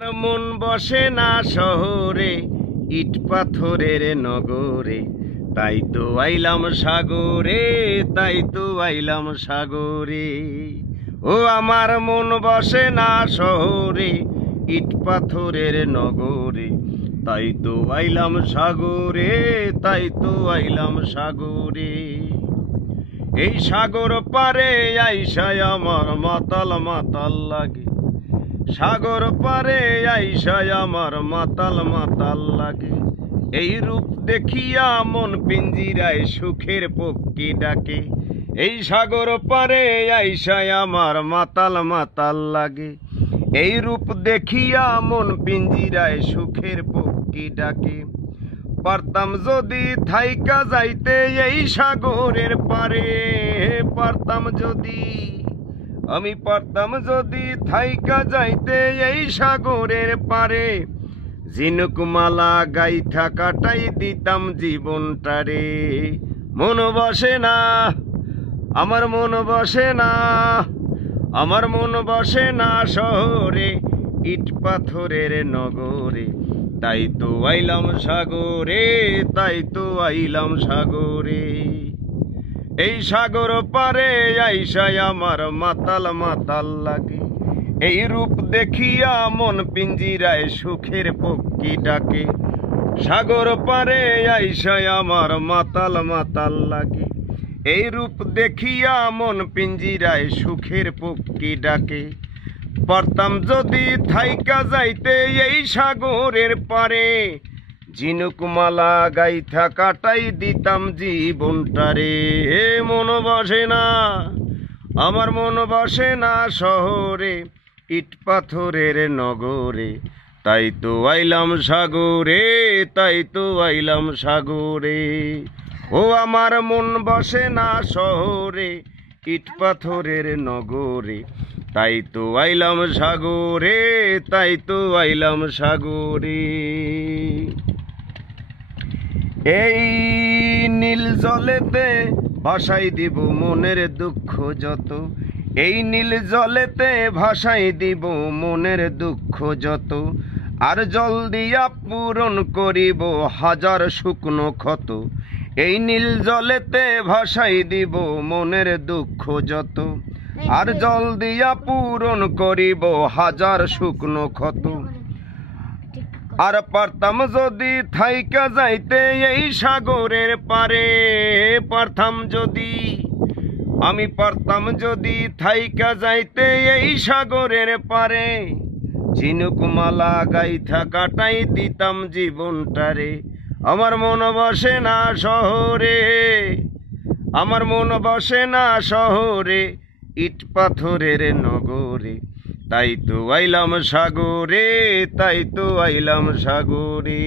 মন বসে না শহরে, ইট পাথরের নগরে, তাই তো আইলাম সাগরে, তাই তো আইলাম সাগরে। ও আমার মন বসে না শহরে, ইট পাথরের নগরে, তাই তো আইলাম সাগরে, তাই তো আইলাম সাগরে। এই সাগর পারে আইসায় আমার মাতাল মাতাল লাগে, সাগর পারে আইসায় আমার মাতাল মাতাল লাগে। এই রূপ দেখিয়া মন পিঞ্জিরায় সুখের পক্ষী ডাকে, এই সাগর পারে আইসায় আমার মাতাল মাতাল লাগে। এই রূপ দেখিয়া মন পিঞ্জিরায় সুখের পক্ষী ডাকে। পারতাম যদি থাইকা যাইতে এই সাগরের পারে, পারতাম যদি, আমি পারতাম যদি থাইকা যাইতে এই সাগরের পারে, ঝিনুকমালা গাইথা কাটাই দিতাম জীবনটারে। মন বসে না, আমার মন বসে না, আমার মন বসে না শহরে, ইট পাথরের নগরে, তাই তো আইলাম সাগরে, তাই তো আইলাম সাগরে। এই সাগর পারে আইসায় আমার মাতাল মাতাল লাগে, এই রূপ দেখিয়া মন পিঞ্জিরায় সুখের পক্ষী ডাকে। সাগর পারে আইসায় আমার মাতাল মাতাল লাগে, এই রূপ দেখিয়া মন পিঞ্জিরায় সুখের পক্ষী ডাকে। পারতাম যদি থাইকা যাইতে এই সাগরের পারে, ঝিনুকমালা গাইথা কাটাই দিতাম জীবনটারে। মন বসে না, আমার মন বসে না শহরে, ইট পাথরের নগরে, তাই তো আইলাম সাগরে, তাই তো আইলাম সাগরে। ও আমার মন বসে না শহরে, ইট পাথরের নগরে, তাই তো আইলাম সাগরে, তাই তো আইলাম সাগরে। এই নীল জলেতে ভাসাই দিব মনের দুঃখ যত, এই নীল জলেতে ভাসাই দিব মনের দুঃখ যত, আর জল দিয়া পূরণ করিব হাজার শুকনো ক্ষত। এই নীল জলেতে ভাসাই দিব মনের দুঃখ যত, আর জল দিয়া পূরণ করিব হাজার শুকনো ক্ষত। আর পারতাম যদি থাইকা যাইতে এই সাগরের পারে, পারতাম যদি, আমি পারতাম যদি থাইকা যাইতে এই সাগরের পারে, ঝিনুকমালা গাইথা কাটাই দিতাম জীবনটারে। আমার মন বসে না শহরে, আমার মন বসে না শহরে, ইট পাথরের নগরে, তাই তো আইলাম সাগরে, তাই তো আইলাম সাগরে।